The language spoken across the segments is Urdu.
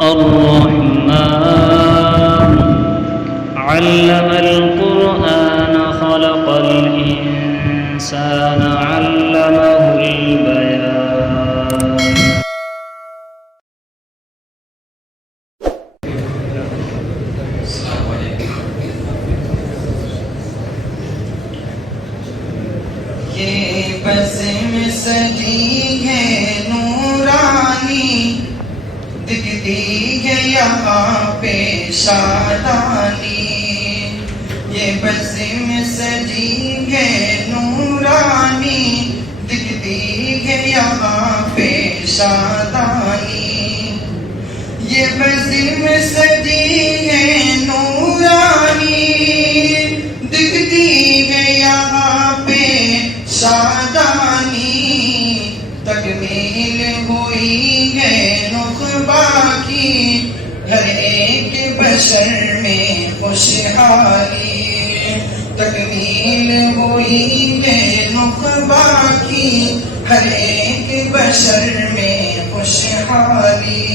الرحمن علم القرآن خلق الإنسان علمه البيان. یہ بزم سجی ہے نورانی، دکھتی ہے یہاں پہ شادانی. یہ بزم سجی ہے نورانی، دکھتی ہے یہاں پہ شادانی. یہ بزم سجی ہے نورانی، دکھتی ہے یہاں پہ شادانی. تکمیل ہوئی ہے نخبہ کی، ہر ایک بشر میں خوشحالی. تکمیل ہوئی ہے نخبہ کی، ہر ایک بشر میں خوشحالی.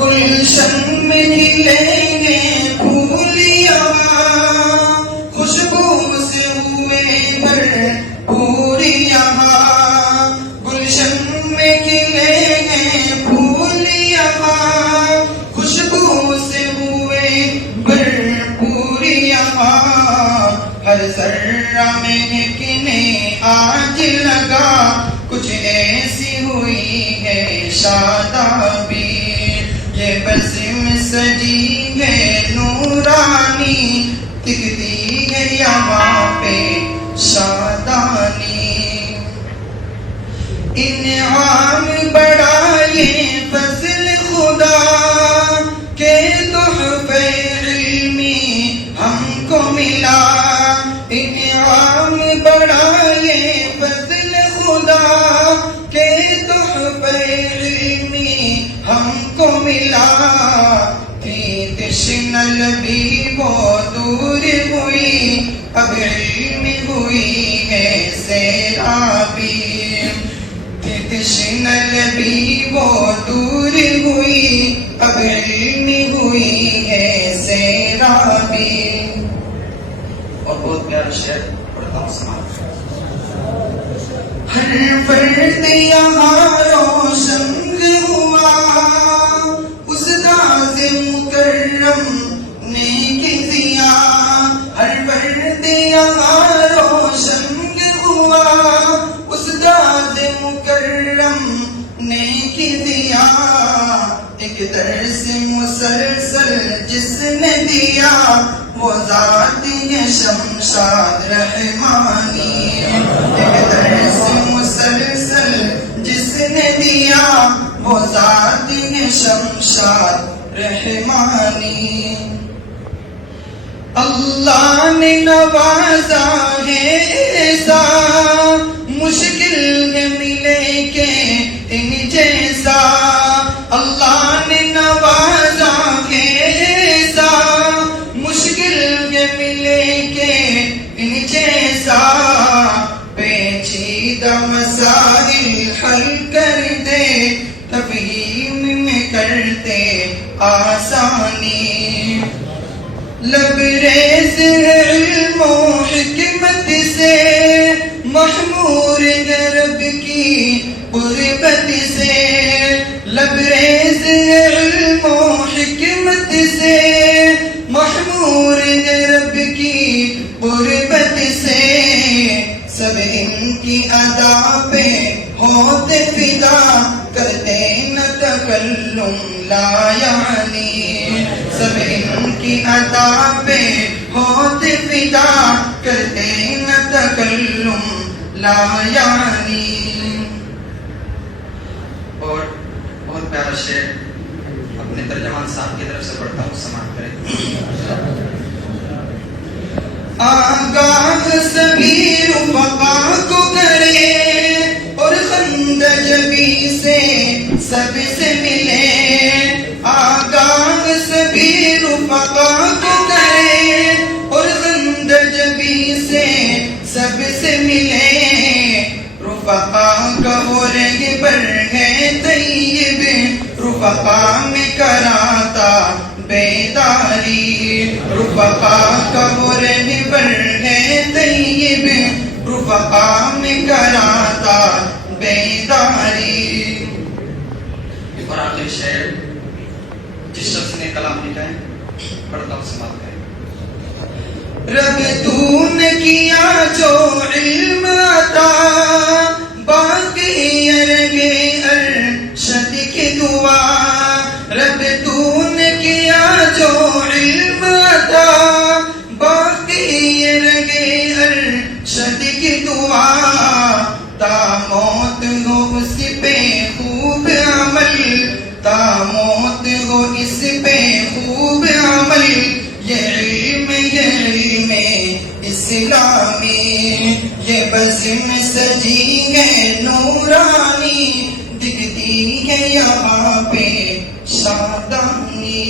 گلشن میں کھلیں گے پھول یہاں، خوشبو سے ہوئے بھرپور یہاں. گلشن میں کھلیں گے پھول یہاں، خوشبو سے ہوئے بھرپور یہاں. ہر ذرہ مہکنے آج لگا، کچھ ایسی ہوئی ہے شادابی. یہ بزم سجی ہے نورانی، دکھتی ہے یہاں پہ شادانی. انعام بڑا یہ فضل خدا کہ تحفہ علمی ہم کو ملا. انعام بڑا یہ فضل خدا کہ تحفہ علمی ہم کو ملا. تھی تشنہ لبی وہ دور ہوئی، اب علم ہوئی ہے سیرابی. تھی تشنہ لبی وہ دور ہوئی، اب علم ہوئی ہے سیرابی. اور بہت پیارا شعر پڑھتا ہوں سماعت. ہر فرد یہاں روشن ہوا، اس راز مکرم نیک ضیا. ہر فرد یہاں روشن ہوا، اس راز مکرم نیک ضیا. ایک درس مسلسل جس نے دیا، وہ ذات ہے شمشاد رحمانی. ایک درس مسلسل جس نے دیا، وہ ذات ہے شمشاد رحمانی. اللہ نے نوازا ہے ایسا، مشکل ہے ملے کہ ان جیسا. اللہ نے نوازا ہے ایسا، مشکل ہے ملے کہ ان جیسا. پیچیدہ مسائل حل کر دے، تفہیم میں کرتے آسانی. لبریز ہے علم و حکمت سے، محمور ہے رب کی قربت سے. لبریز ہے علم و حکمت سے، محمور ہے رب کی قربت سے. سب ان کی ادا پہ ہوتے فدا، کرتے نہ تکلم لا یعنی. سب ان کی ادا پہ ہوتے فدا، کرتے نہ تکلم لا یعنی. اور بہت پیارا شعر اپنے ترجمان صاحب کی طرف سے پڑھتا ہوں، سماعت کریں. آگاہ سبھی رفقا کو کرے، اور خندجبی سے سب سے ملے. آگاہ سبھی رفقا کو کرے، اور خندجبی سے سب سے ملے. رفقا کا وہ رہبر ہے طیب، رفقا میں کراتا بیداری، رفقا کا وہ رہبر ہے طیب، رفقا میں کراتا بیداری۔ اور آخری شعر جس شخص نے کلام لکھا ہے پڑھتا ہوں سماعت کریں۔ رب تو نے کیا جو علم عطا، باقی ارگے ارشد کی دعا، رب تو نے کیا جو علم عطا، باقی ارگے ارشد کی دعا، تا موت ہو اس پہ خوب عمل، تا موت ہو اس پہ خوب عمل، یہ علم اسلامی، یہ بزم سجی ہے نورانی، دکھتی ہے یہاں پہ شادانی۔